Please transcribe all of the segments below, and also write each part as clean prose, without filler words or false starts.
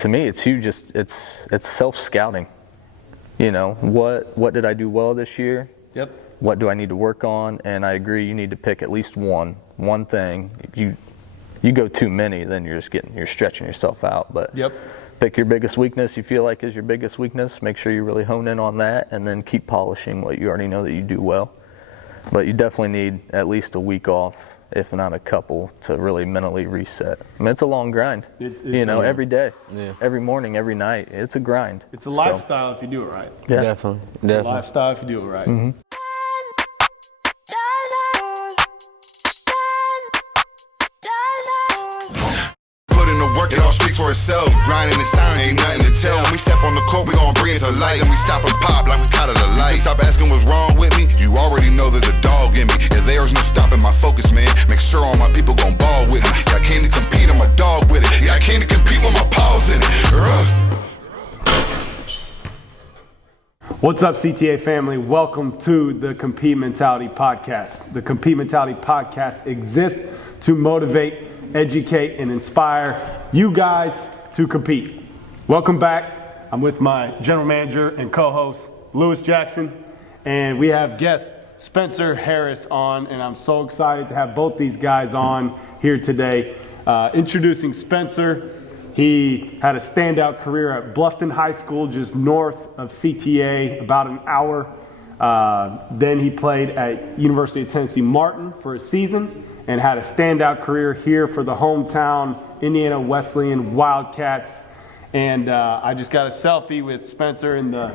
To me, it's huge. It's self-scouting. You know, what did I do well this year? Yep. What do I need to work on? And I agree, you need to pick at least one thing. You go too many, then you're stretching yourself out. But yep. Pick your biggest weakness you feel like is your biggest weakness. Make sure you really hone in on that, and then keep polishing what you already know that you do well. But you definitely need at least a week off, if not a couple, to really mentally reset. I mean, it's a long grind. It's every day, yeah. Every morning, every night. It's a grind. It's a lifestyle if you do it right. Yeah. Definitely. It's a lifestyle if you do it right. Mm-hmm. It all speaks for itself. Grinding the sound, ain't nothing to tell. When we step on the court, we gon' bring it to light. And we stop and pop like we caught it a light. Stop asking what's wrong with me. You already know there's a dog in me. And there's no stopping my focus, man. Make sure all my people gon' ball with me. Yeah, I came to compete, I'm a dog with it. Yeah, I came to compete with my paws in it. What's up, CTA family? Welcome to the Compete Mentality Podcast. The Compete Mentality Podcast exists to motivate, educate, and inspire you guys to compete. Welcome back. I'm with my general manager and co-host, Lewis Jackson, and we have guest Spencer Harris on, and I'm so excited to have both these guys on here today. Introducing Spencer, he had a standout career at Bluffton High School, just north of CTA, about an hour. Then he played at University of Tennessee Martin for a season, and had a standout career here for the hometown Indiana Wesleyan Wildcats. And I just got a selfie with Spencer in the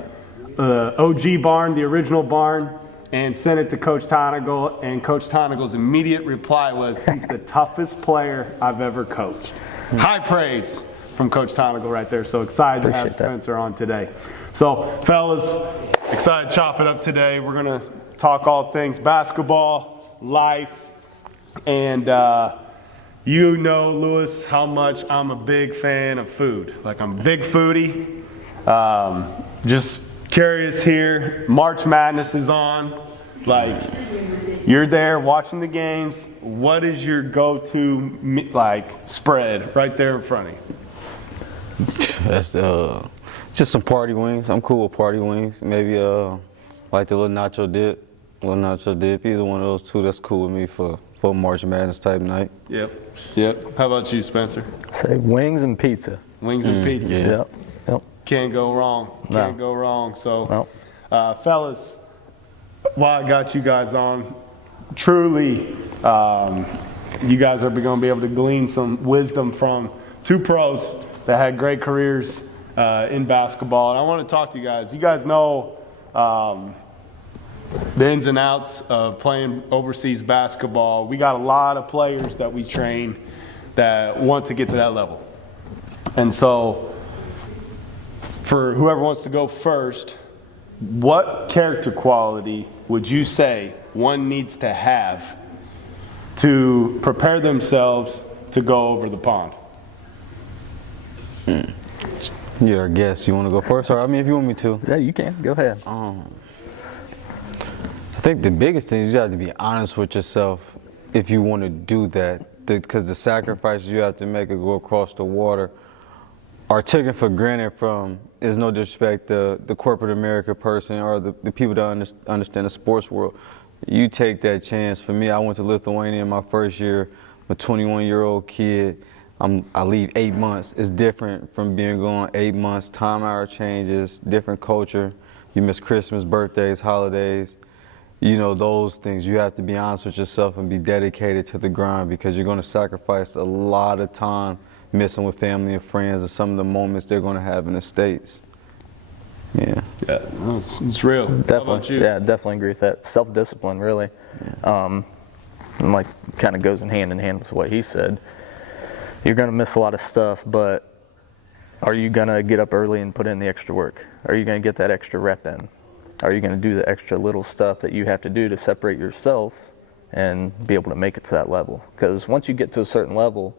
OG barn, the original barn, and sent it to Coach Tonagel. And Coach Tonagle's immediate reply was, he's the toughest player I've ever coached. High praise from Coach Tonagel right there. So excited to have Spencer on today. So fellas, excited to chop it up today. We're going to talk all things basketball, life, and you know, Lewis, how much I'm a big fan of food. Like, I'm a big foodie. Just curious here, March Madness is on. Like, you're there watching the games. What is your go-to, spread right there in front of you? That's just some party wings. I'm cool with party wings. Maybe like the little nacho dip. Either one of those two, that's cool with me for March Madness type night. Yep. How about you, Spencer? Say wings and pizza. Wings and pizza. Yeah. Yep. Can't go wrong. Can't go wrong. So, fellas, while I got you guys on, truly, you guys are going to be able to glean some wisdom from two pros that had great careers in basketball. And I want to talk to you guys. You guys know the ins and outs of playing overseas basketball. We got a lot of players that we train that want to get to that level. And so, for whoever wants to go first, what character quality would you say one needs to have to prepare themselves to go over the pond? You're our guest. You want to go first? Or, I mean, if you want me to. Yeah, you can. Go ahead. I think the biggest thing is you have to be honest with yourself if you want to do that, because the sacrifices you have to make to go across the water are taken for granted from, is no disrespect, the corporate America person or the people that understand the sports world. You take that chance. For me, I went to Lithuania in my first year. I'm a 21-year-old kid. I leave 8 months. It's different from being gone 8 months. Time hour changes, different culture. You miss Christmas, birthdays, holidays. You know, those things. You have to be honest with yourself and be dedicated to the grind, because you're going to sacrifice a lot of time missing with family and friends and some of the moments they're going to have in the States. Yeah, it's real. Definitely. Yeah, definitely agree with that. Self-discipline, really. Yeah. And like, kind of goes in hand with what he said. You're going to miss a lot of stuff, but are you going to get up early and put in the extra work? Are you going to get that extra rep in? Are you going to do the extra little stuff that you have to do to separate yourself and be able to make it to that level? Because once you get to a certain level,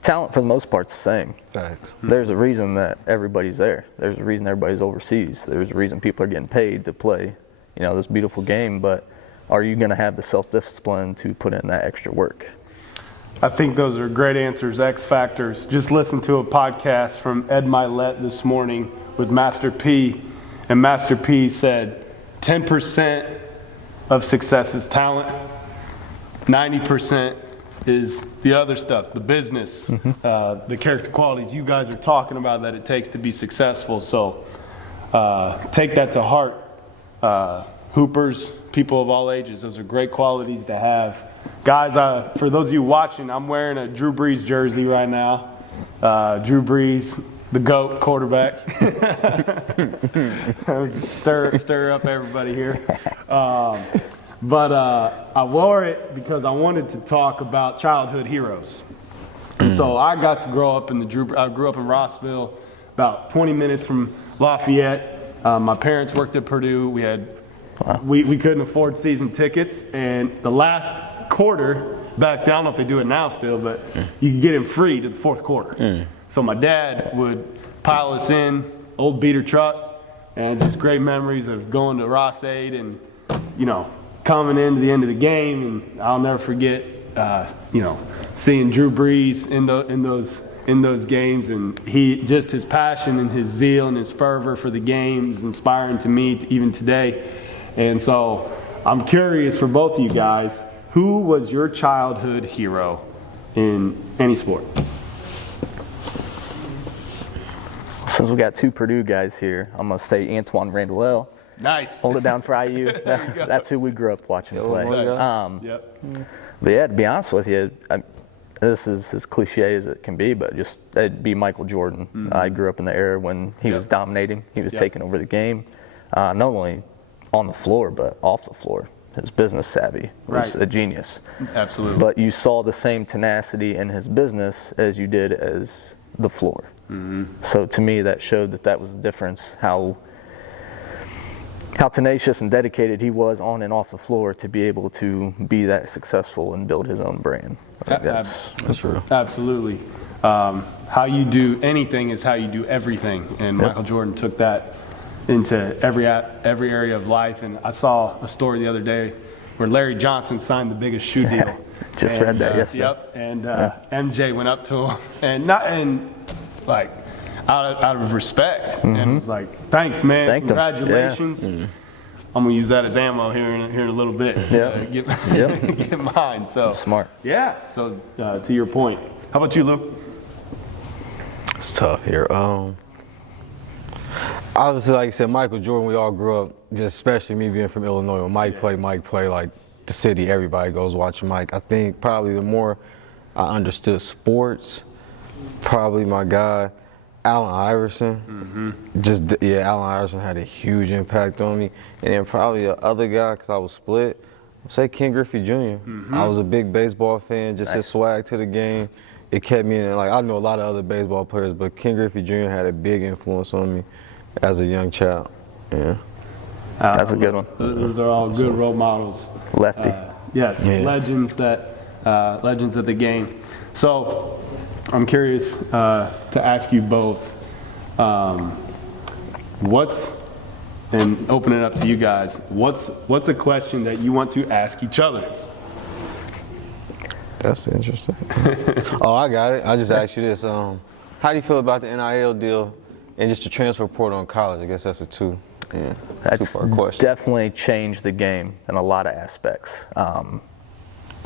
talent for the most part is the same. Thanks. There's a reason that everybody's there. There's a reason everybody's overseas. There's a reason people are getting paid to play, this beautiful game. But are you going to have the self-discipline to put in that extra work? I think those are great answers, X factors. Just listened to a podcast from Ed Milet this morning with Master P, and Master P said 10% of success is talent, 90% is the other stuff, the business, the character qualities you guys are talking about that it takes to be successful. So take that to heart. Hoopers, people of all ages, those are great qualities to have. Guys, for those of you watching, I'm wearing a Drew Brees jersey right now. Drew Brees, the GOAT quarterback. stir up everybody here. But I wore it because I wanted to talk about childhood heroes. And so I got to grow up I grew up in Rossville, about 20 minutes from Lafayette. My parents worked at Purdue. We couldn't afford season tickets, and the last quarter back then, I don't know if they do it now still, but you could get in free to the fourth quarter. So my dad would pile us in, old beater truck, and just great memories of going to Ross 8 and, coming into the end of the game. And I'll never forget, seeing Drew Brees in those games, and his passion and his zeal and his fervor for the game is inspiring to me even today. And so I'm curious for both of you guys, who was your childhood hero in any sport? Since we got two Purdue guys here, I'm going to say Antoine Randall. Nice. Hold it down for IU. That's who we grew up watching play. Nice. But yeah, to be honest with you, this is as cliche as it can be, but it'd be Michael Jordan. I grew up in the era when he was dominating. He was taking over the game, not only on the floor, but off the floor. His business savvy was a genius. Absolutely. But you saw the same tenacity in his business as you did as the floor. So to me, that showed that was the difference, how tenacious and dedicated he was on and off the floor to be able to be that successful and build his own brand. That's true. Absolutely. How you do anything is how you do everything. And Michael Jordan took that into every area of life. And I saw a story the other day where Larry Johnson signed the biggest shoe deal. Read that yesterday. Yep. And MJ went up to him out of respect, and was like, "Thanks, man. Thanked Congratulations." I'm gonna use that as ammo here in a little bit. Get mine. So smart. Yeah. So to your point, how about you, Lou? It's tough here. Obviously, like you said, Michael Jordan, we all grew up, just especially me being from Illinois. When Mike play like the city, everybody goes watching Mike. I think probably the more I understood sports, probably my guy, Allen Iverson. Allen Iverson had a huge impact on me. And then probably the other guy, because I was split, I'd say Ken Griffey Jr. I was a big baseball fan, just his swag to the game. It kept me in, I know a lot of other baseball players, but Ken Griffey Jr. had a big influence on me as a young child. That's a good one. Those are all good role models. Lefty. Legends of the game. So I'm curious to ask you both, and open it up to you guys, what's a question that you want to ask each other? That's interesting. I got it. I just asked you this. How do you feel about the NIL deal and just the transfer portal in college? I guess that's a two-part question. Definitely changed the game in a lot of aspects.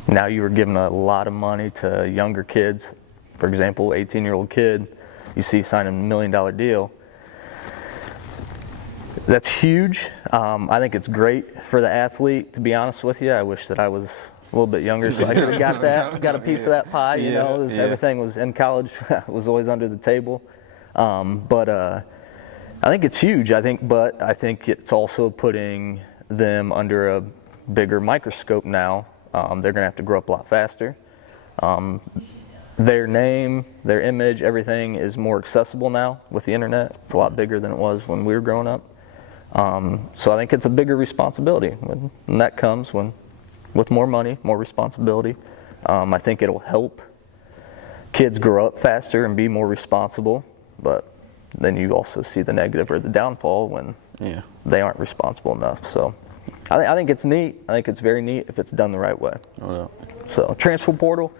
Now you were giving a lot of money to younger kids. For example, 18-year-old kid, you see signing $1 million deal. That's huge. I think it's great for the athlete, to be honest with you. I wish that I was a little bit younger so I could have got a piece of that pie. Everything was in college, was always under the table. But I think it's huge. I think it's also putting them under a bigger microscope now. They're going to have to grow up a lot faster. Their name, their image, everything is more accessible now with the internet. It's a lot bigger than it was when we were growing up. So I think it's a bigger responsibility, and that comes with more money, more responsibility. I think it'll help kids grow up faster and be more responsible, but then you also see the negative or the downfall when they aren't responsible enough. So I think it's neat. I think it's very neat if it's done the right way. So transfer portal,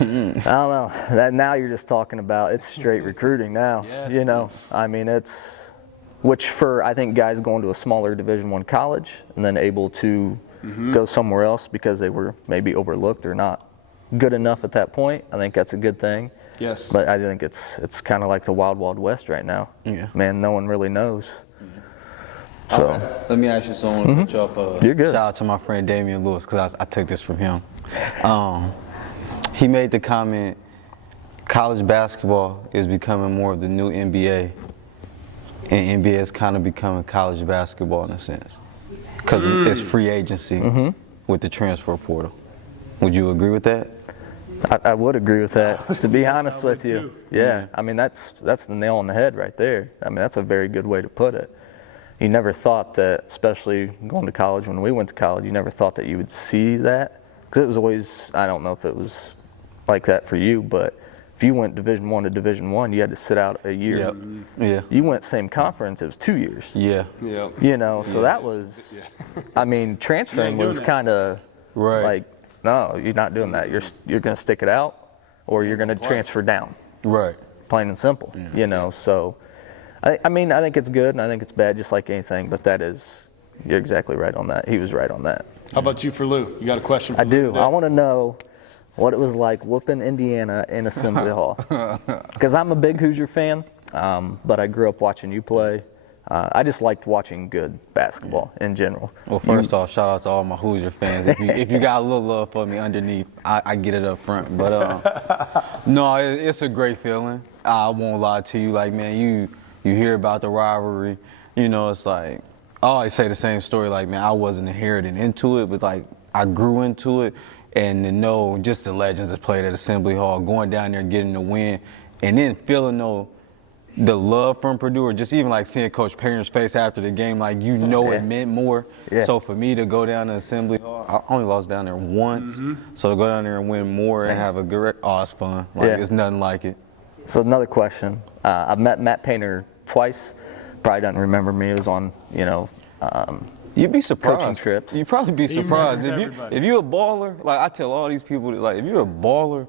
I don't know. That now you're just talking about it's straight recruiting now. Yes. You know, I mean which for I think guys going to a smaller Division I college and then able to go somewhere else because they were maybe overlooked or not good enough at that point. I think that's a good thing. Yes. But I think it's kind of like the wild, wild west right now. Yeah. Man, no one really knows. So Let me ask you something. Put you up, You're good. Shout out to my friend Daimon Lewis, because I took this from him. He made the comment, college basketball is becoming more of the new NBA, and NBA is kind of becoming college basketball in a sense, because it's free agency with the transfer portal. Would you agree with that? I would agree with that, to be honest with you. too. Yeah, I mean, that's the nail on the head right there. I mean, that's a very good way to put it. You never thought that, especially going to college, when we went to college, you never thought that you would see that. Because it was always, I don't know if it was like that for you, but if you went Division I to Division I, you had to sit out a year. Yep. Yeah. You went same conference, it was 2 years. Yeah. Yeah. You know, so that was, I mean, transferring was kind of Right. like, no, you're not doing that. You're going to stick it out, or you're going to transfer down. Right. Plain and simple. You know, so I mean, I think it's good and I think it's bad, just like anything. But you're exactly right on that. He was right on that. How about you for Lou? You got a question for I Lou do. today? I want to know what it was like whooping Indiana in Assembly Hall, because I'm a big Hoosier fan, but I grew up watching you play. I just liked watching good basketball in general. Well, first off, shout out to all my Hoosier fans. If you got a little love for me underneath, I get it up front. But no, it's a great feeling. I won't lie to you. Like, man, you hear about the rivalry. You know, it's like, I always say the same story. Like, man, I wasn't inherited into it, but like I grew into it. And to know just the legends that played at Assembly Hall, going down there, getting the win, and then feeling the love from Purdue, or just even like seeing Coach Perrin's face after the game, like it meant more. Yeah. So for me to go down to Assembly Hall, I only lost down there once. So to go down there and win more and have a good, it's fun. Like it's nothing like it. So another question. I've met Matt Painter twice. Probably doesn't remember me. It was on, You'd be surprised. Coaching trips. You'd probably be surprised remembers if you're a baller. Like I tell all these people, like if you're a baller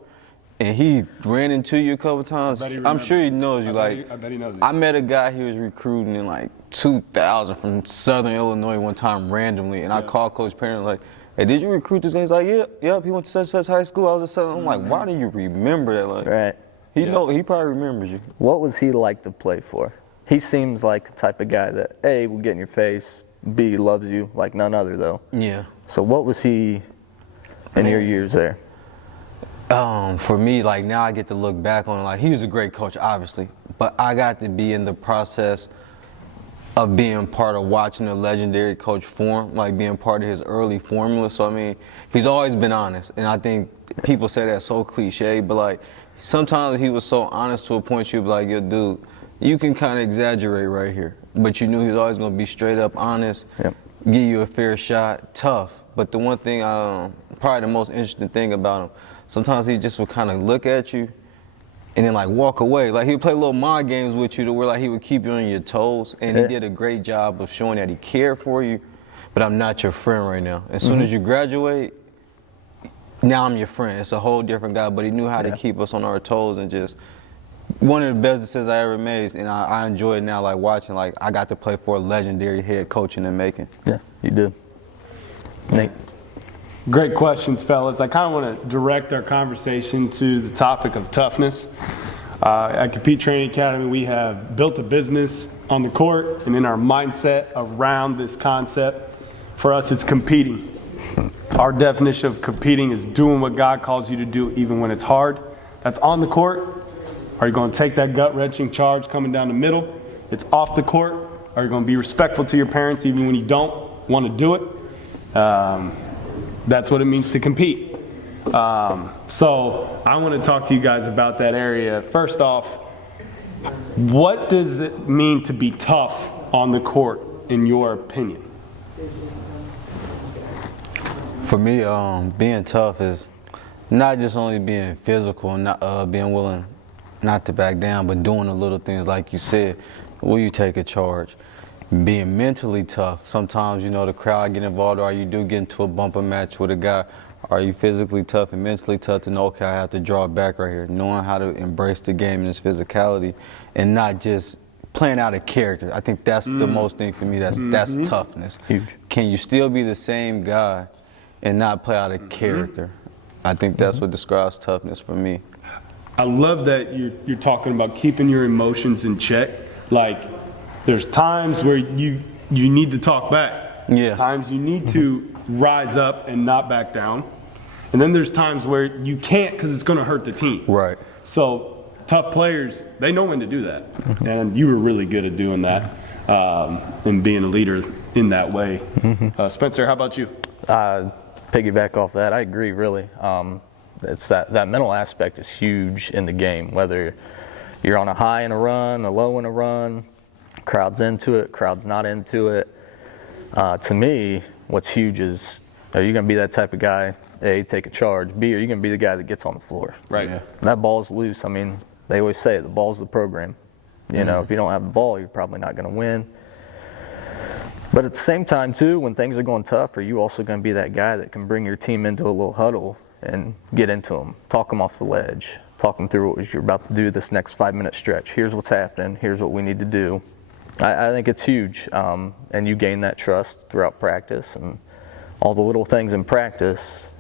and he ran into you a couple times, I'm sure he knows you. I bet he knows you. I met a guy he was recruiting in like 2000 from Southern Illinois one time randomly, and I called Coach Perrin like, "Hey, did you recruit this guy?" He's like, "Yep, he went to such high school." I was at Southern. I'm like, "Why do you remember that?" Like, Right. he probably remembers you. What was he like to play for? He seems like the type of guy that A, will get in your face, B, loves you like none other though. Yeah. So what was he in your years there? For me, like now I get to look back on it, like he was a great coach, obviously, but I got to be in the process of being part of watching a legendary coach form, like being part of his early formula. So I mean, he's always been honest, and I think people say that's so cliche, but like sometimes he was so honest to a point you'd be like, yo, dude, you can kind of exaggerate right here, but you knew he was always going to be straight up honest, give you a fair shot, tough. But the one thing, probably the most interesting thing about him, sometimes he just would kind of look at you and then like walk away. Like he would play little mind games with you to where like he would keep you on your toes, and he did a great job of showing that he cared for you, but I'm not your friend right now. As soon as you graduate, now I'm your friend. It's a whole different guy, but he knew how to keep us on our toes, and just one of the best decisions I ever made, and I enjoy it now, like watching, like I got to play for a legendary head coach in the making. Yeah, you did. Nate. Great questions, fellas. I kind of want to direct our conversation to the topic of toughness. At Compete Training Academy, we have built a business on the court and in our mindset around this concept. For us, it's competing. Our definition of competing is doing what God calls you to do even when it's hard. That's on the court. Are you going to take that gut-wrenching charge coming down the middle? It's off the court. Are you going to be respectful to your parents even when you don't want to do it? That's what it means to compete. So I want to talk to you guys about that area. First off, what does it mean to be tough on the court, in your opinion? For me, being tough is not just only being physical and not being willing not to back down, but doing the little things like you said. Will you take a charge? Being mentally tough. Sometimes, the crowd get involved, or you do get into a bumper match with a guy. Are you physically tough and mentally tough to know, okay, I have to draw back right here, knowing how to embrace the game and its physicality and not just playing out a character. I think that's the most thing for me. That's toughness. Huge. Can you still be the same guy and not play out a character? I think that's what describes toughness for me. I love that you're talking about keeping your emotions in check. Like, there's times where you need to talk back. Yeah. There's times you need to rise up and not back down. And then there's times where you can't because it's going to hurt the team. Right. So tough players, they know when to do that. And you were really good at doing that and being a leader in that way. Spencer, how about you? Piggyback off that, I agree, really. It's that mental aspect is huge in the game, whether you're on a high in a run, a low in a run, crowd's into it, crowd's not into it. To me, what's huge is, are you going to be that type of guy, A, take a charge, B, are you going to be the guy that gets on the floor? Right. Yeah. That ball's loose. I mean, they always say the ball's the program. You know, if you don't have the ball, you're probably not going to win. But at the same time, too, when things are going tough, are you also going to be that guy that can bring your team into a little huddle and get into them, talk them off the ledge, talk them through what you're about to do this next 5-minute stretch. Here's what's happening. Here's what we need to do. I think it's huge, and you gain that trust throughout practice, and all the little things in practice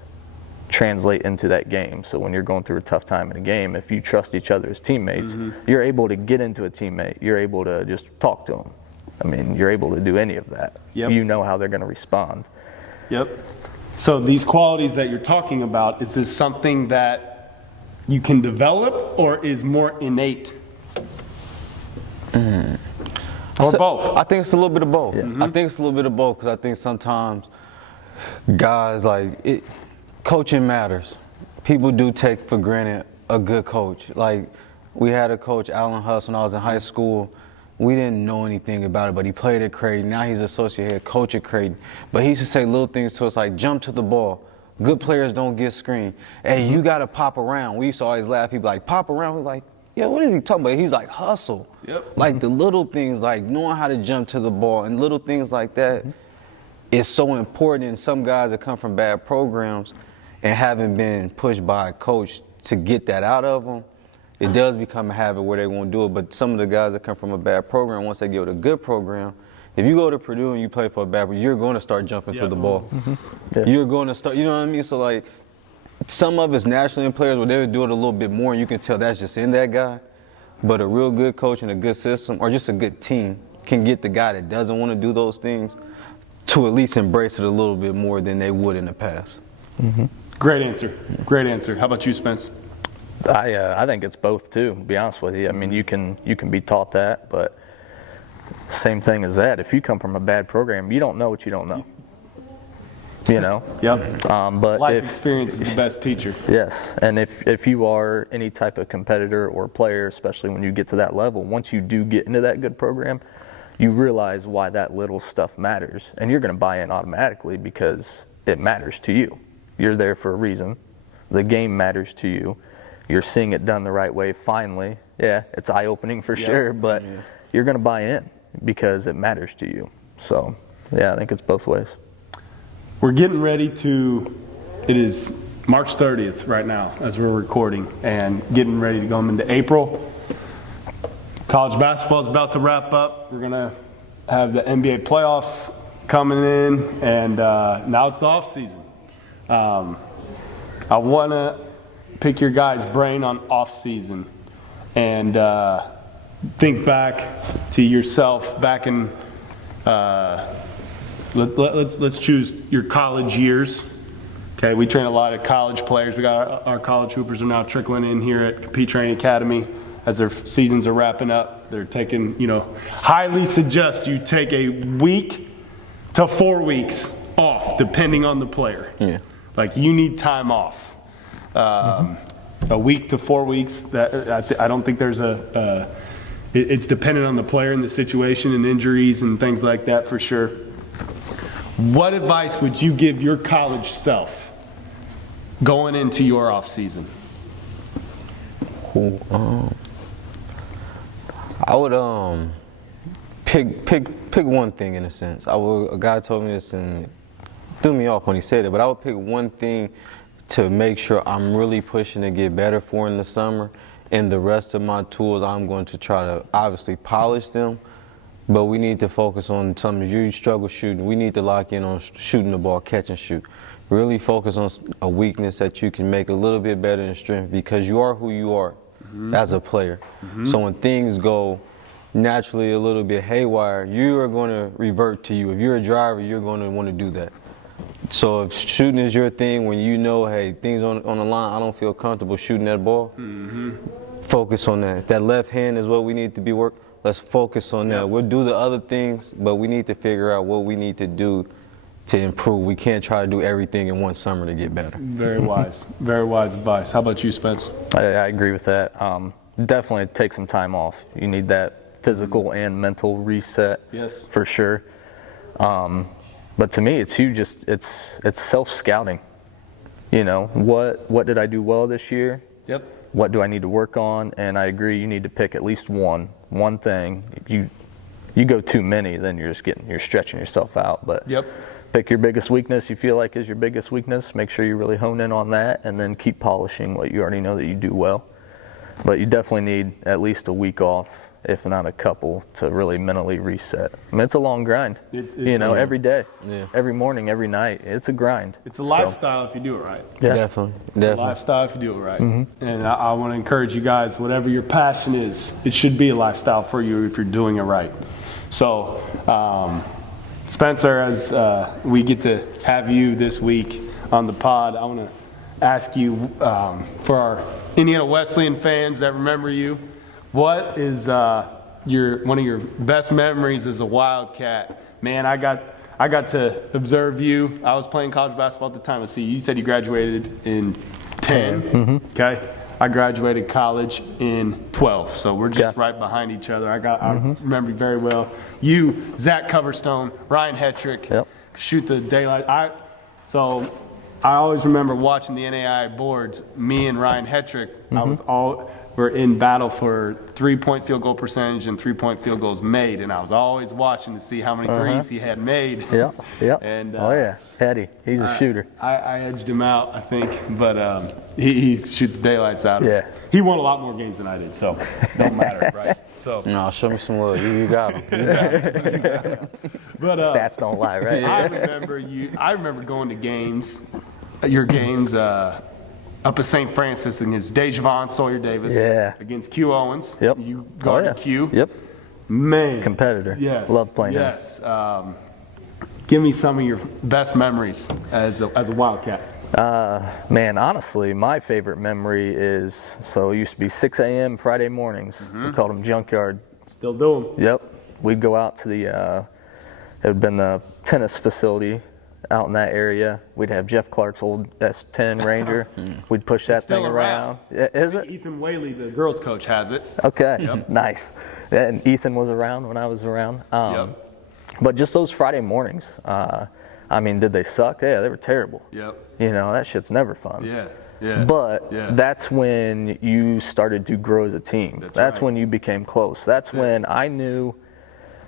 translate into that game. So when you're going through a tough time in a game, if you trust each other as teammates, you're able to get into a teammate. You're able to just talk to them. I mean, you're able to do any of that. Yep. You know how they're going to respond. Yep. So these qualities that you're talking about, is this something that you can develop or is more innate? Or both? I think it's a little bit of both. Yeah. I think it's a little bit of both because I think sometimes guys, coaching matters. People do take for granted a good coach. Like, we had a coach, Alan Huss, when I was in high school. We didn't know anything about it, but he played at Creighton. Now he's associate head coach at Creighton. But he used to say little things to us like, jump to the ball. Good players don't get screened. Hey, you got to pop around. We used to always laugh. He'd be like, pop around? We're like, yeah, what is he talking about? He's like, hustle. Yep. Like the little things, like knowing how to jump to the ball and little things like that is so important. And some guys that come from bad programs and haven't been pushed by a coach to get that out of them, it does become a habit where they won't do it. But some of the guys that come from a bad program, once they get with a good program, if you go to Purdue and you play for a bad program, you're going to start jumping to the ball. Yeah. You're going to start, you know what I mean? So, like, some of it's naturally in players where they would do it a little bit more, and you can tell that's just in that guy. But a real good coach and a good system, or just a good team, can get the guy that doesn't want to do those things to at least embrace it a little bit more than they would in the past. Great answer. Great answer. How about you, Spence? I think it's both too, to be honest with you. I mean, you can be taught that, but same thing as that. If you come from a bad program, you don't know what you don't know. You know? Yep. But Life if, experience is the best teacher. Yes, and if you are any type of competitor or player, especially when you get to that level, once you do get into that good program, you realize why that little stuff matters, and you're going to buy in automatically because it matters to you. You're there for a reason. The game matters to you. You're seeing it done the right way finally. Yeah, it's eye-opening for sure, but you're going to buy in because it matters to you. So, yeah, I think it's both ways. We're getting ready to, it is March 30th right now as we're recording, and getting ready to go into April. College basketball is about to wrap up. We're going to have the NBA playoffs coming in, and now it's the off season. I want to pick your guys' brain on off season and think back to yourself back in let's choose your college years. Okay, we train a lot of college players. We got our college hoopers are now trickling in here at Compete Training Academy as their seasons are wrapping up. They're taking, highly suggest you take a week to 4 weeks off, depending on the player. Yeah. Like, you need time off. A week to 4 weeks. That I don't think there's it's dependent on the player and the situation and injuries and things like that for sure. What advice would you give your college self going into your off season? I would pick one thing in a sense. A guy told me this and threw me off when he said it, but I would pick one thing to make sure I'm really pushing to get better for in the summer. And the rest of my tools, I'm going to try to obviously polish them, but we need to focus on something. If you struggle shooting, we need to lock in on shooting the ball, catch and shoot. Really focus on a weakness that you can make a little bit better in strength, because you are who you are as a player. So when things go naturally a little bit haywire, you are going to revert to you. If you're a driver, you're going to want to do that. So if shooting is your thing, when you know, hey, things on the line, I don't feel comfortable shooting that ball, focus on that. If that left hand is what we need to be working, let's focus on that. We'll do the other things, but we need to figure out what we need to do to improve. We can't try to do everything in one summer to get better. Very wise advice. How about you, Spence? I agree with that. Definitely take some time off. You need that physical and mental reset. Yes. For sure. But to me, it's huge. It's self-scouting. You know, what did I do well this year? Yep. What do I need to work on? And I agree, you need to pick at least one thing. You go too many, then you're stretching yourself out. But pick your biggest weakness you feel like is your biggest weakness. Make sure you really hone in on that, and then keep polishing what you already know that you do well. But you definitely need at least a week off, if not a couple, to really mentally reset. I mean, it's a long grind. It's every day, every morning, every night. It's a grind. It's a lifestyle if you do it right. Yeah. Definitely. It's a lifestyle if you do it right. And I want to encourage you guys, whatever your passion is, it should be a lifestyle for you if you're doing it right. So, Spencer, as we get to have you this week on the pod, I want to ask you, for our Indiana Wesleyan fans that remember you, what is one of your best memories as a Wildcat? Man, I got to observe you. I was playing college basketball at the time. Let's see, you said you graduated in 10. Okay. I graduated college in 12, so we're just right behind each other. I remember you very well. You, Zach Coverstone, Ryan Hetrick, shoot the daylight. I always remember watching the NAI boards. Me and Ryan Hetrick, we're in battle for 3-point field goal percentage and 3-point field goals made, and I was always watching to see how many threes he had made. And Hetty, he's a shooter. I edged him out, I think, but he shoot the daylights out of it. He won a lot more games than I did, so it don't matter, right? So no, show me some love. You got him. You got him. But stats don't lie, right? I remember going to your games. Up at St. Francis against DeJavon Sawyer Davis. Against Q Owens. You guarded Q. Man. Competitor. Yes. Love playing him. Yes. Give me some of your best memories as a Wildcat. Man, honestly, my favorite memory is, it used to be 6 a.m. Friday mornings. We called them junkyard. Still do them. We'd go out to it had been the tennis facility out in that area. We'd have Jeff Clark's old S10 Ranger. We'd push that thing around. Is it? Ethan Whaley, the girls coach, has it. Okay, nice. And Ethan was around when I was around. But just those Friday mornings, I mean, did they suck? Yeah, they were terrible. You know, that shit's never fun. But that's when you started to grow as a team. That's when you became close. That's when I knew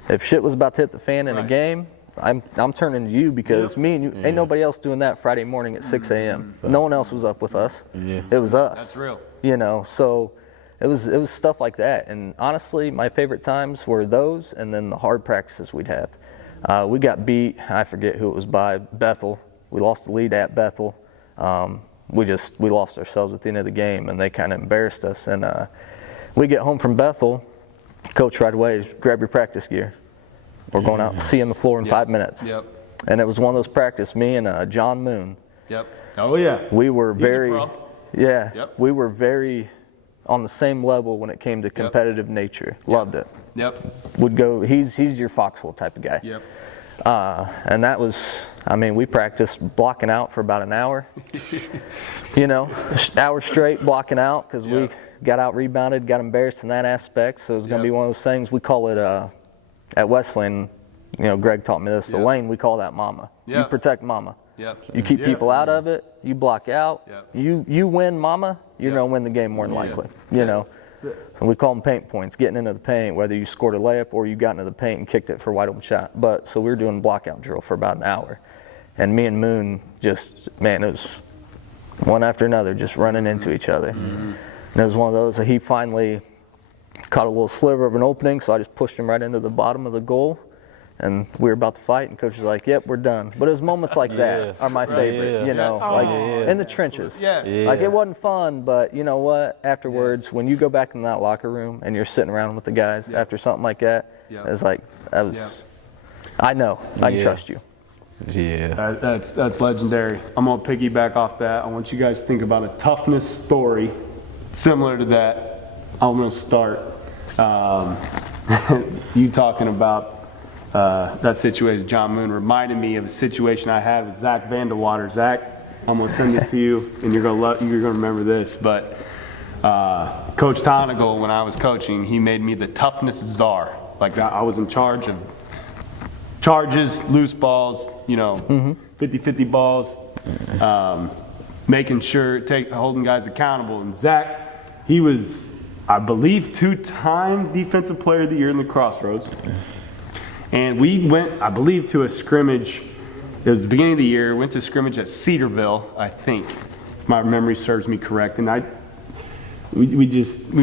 if shit was about to hit the fan in a game, I'm turning to you, because me and you, ain't nobody else doing that Friday morning at 6 a.m. No one else was up with us. It was us. That's real. You know, so it was stuff like that. And honestly, my favorite times were those, and then the hard practices we'd have. We got beat. I forget who it was by. Bethel. We lost the lead at Bethel. We lost ourselves at the end of the game, and they kind of embarrassed us. And we get home from Bethel, coach right away, grab your practice gear. We're going out and seeing the floor in 5 minutes. And it was one of those practice, me and John Moon. Oh, yeah. We were He's very, a pro. We were very on the same level when it came to competitive nature. Loved it. Would go, he's your foxhole type of guy. And that was, I mean, we practiced blocking out for about an hour. You know, hour straight blocking out, because we got out rebounded, got embarrassed in that aspect. So it was going to be one of those things. We call it, at Wesleyan, you know, Greg taught me this, the lane, we call that mama. You protect mama. You keep people out of it, you block out, you win mama, you're going to win the game more than likely. You know, so we call them paint points, getting into the paint, whether you scored a layup or you got into the paint and kicked it for a wide open shot. But so we were doing block out drill for about an hour. And me and Moon just, man, it one after another, just running into each other. And it was one of those that he finally caught a little sliver of an opening, so I just pushed him right into the bottom of the goal. And we were about to fight, and coach was like, "Yep, we're done." But it was moments like that are my favorite, in the trenches. Like, it wasn't fun, but you know what? Afterwards, when you go back in that locker room and you're sitting around with the guys after something like that, it's like, I know, I can trust you. Yeah. That's legendary. I'm going to piggyback off that. I want you guys to think about a toughness story similar to that. I'm going to start. You talking about that situation with John Moon reminded me of a situation I had with Zach Vandewater. Zach, I'm going to send this to you, and you're going to remember this. But Coach Tonigal, when I was coaching, he made me the toughness czar. Like, I was in charge of charges, loose balls, 50-50 balls, making sure, holding guys accountable. And Zach, he was, I believe, 2-time Defensive Player of the Year in the Crossroads. And we went, I believe, to a scrimmage. It was the beginning of the year. Went to a scrimmage at Cedarville, I think, if my memory serves me correct. And we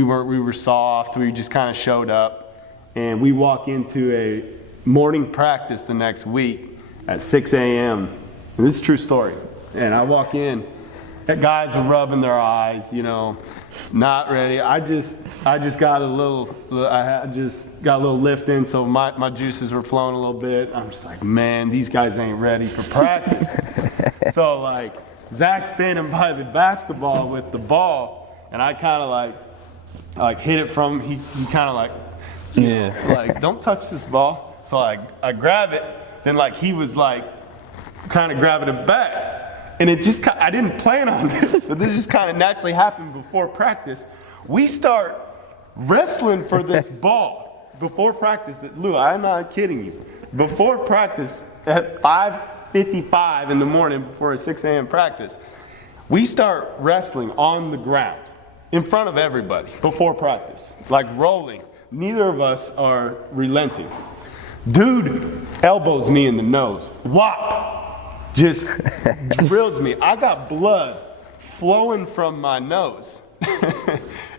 were soft. We just kind of showed up, and we walk into a morning practice the next week at 6 a.m. And this is a true story. And I walk in, guys are rubbing their eyes, not ready. I just got a little lift in, so my juices were flowing a little bit. I'm just like, man, these guys ain't ready for practice. So like, Zach's standing by the basketball with the ball, and I kind of like hit it from, he kind of like, don't touch this ball. So I grab it, then like he was like kind of grabbing it back. And it just, I didn't plan on this, but this just kind of naturally happened before practice. We start wrestling for this ball before practice. Lou, I'm not kidding you. Before practice at 5:55 in the morning before a 6 a.m. practice, we start wrestling on the ground in front of everybody before practice, like rolling. Neither of us are relenting. Dude elbows me in the nose. Whop! Just drills me. I got blood flowing from my nose.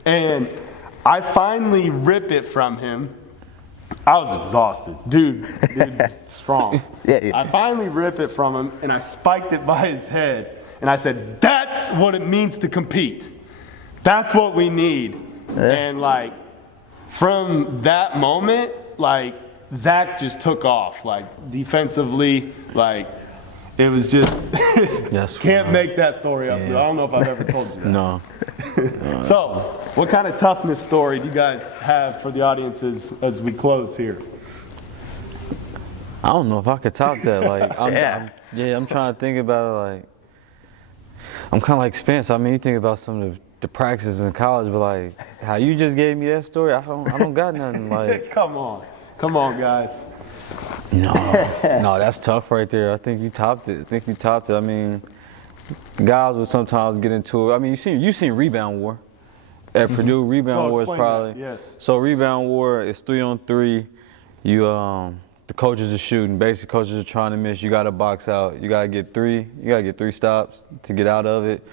And I finally rip it from him. I was exhausted. Dude was strong. I finally rip it from him, and I spiked it by his head. And I said, that's what it means to compete. That's what we need. And like, from that moment, like, Zach just took off. Like, defensively, like, it was just, can't make that story up. I don't know if I've ever told you that. No. So, what kind of toughness story do you guys have for the audiences as we close here? I don't know if I could top that. Like, I'm trying to think about it. Like, I'm kind of like Spence. I mean, you think about some of the practices in college, but like how you just gave me that story, I don't got nothing. Like, come on, guys. No, that's tough right there. I think you topped it. I mean, guys would sometimes get into it. I mean, you seen rebound war at Purdue. Rebound war is probably So rebound war is 3-on-3. You the coaches are shooting. Basically, coaches are trying to miss. You got to box out. You got to get three. You got to get 3 stops to get out of it.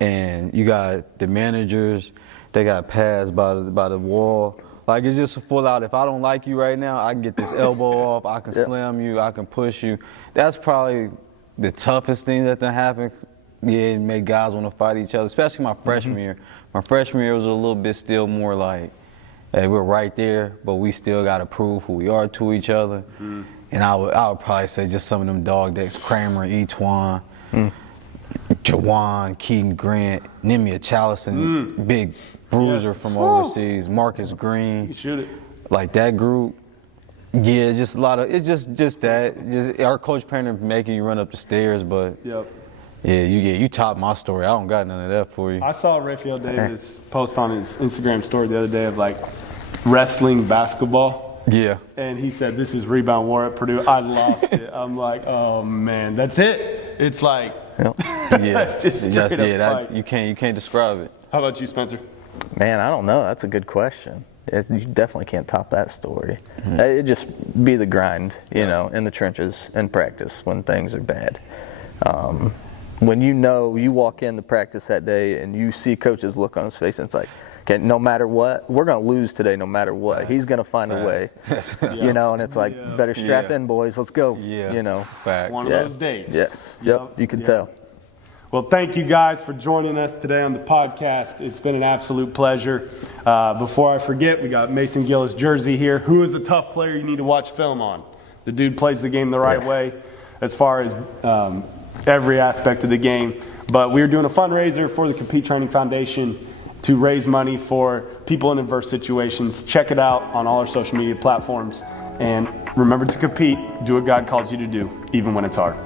And you got the managers. They got passed by the wall. Like, it's just a full out. If I don't like you right now, I can get this elbow off. I can slam you. I can push you. That's probably the toughest thing that can happen. Yeah, it made guys want to fight each other, especially my freshman year. My freshman year was a little bit still more like, hey, we're right there, but we still got to prove who we are to each other. And I would probably say just some of them dog days, Kramer, Etwan, Jawan, Keaton Grant, Nemia Chalison, big bruiser from overseas, Marcus Green. Like that group. Yeah, just a lot of, it's just that. Just our coach parent making you run up the stairs, but yeah, you topped my story. I don't got none of that for you. I saw Raphael Davis post on his Instagram story the other day of like wrestling basketball. Yeah. And he said, this is rebound war at Purdue. I lost it. I'm like, oh man, that's it. It's like, it's just straight up fight. You can't describe it. How about you, Spencer? Man, I don't know. That's a good question. You definitely can't top that story. It'd just be the grind, you know, in the trenches in practice when things are bad. when you walk in to practice that day and you see coach's look on his face, and it's like, okay, no matter what, we're going to lose today no matter what. He's going to find a way, and it's like, better strap in, boys, let's go, One of those days. Yes, you can tell. Well, thank you guys for joining us today on the podcast. It's been an absolute pleasure. Before I forget, we got Mason Gillis' jersey here. Who is a tough player you need to watch film on? The dude plays the game the right way as far as every aspect of the game. But we're doing a fundraiser for the Compete Training Foundation to raise money for people in adverse situations. Check it out on all our social media platforms. And remember to compete. Do what God calls you to do, even when it's hard.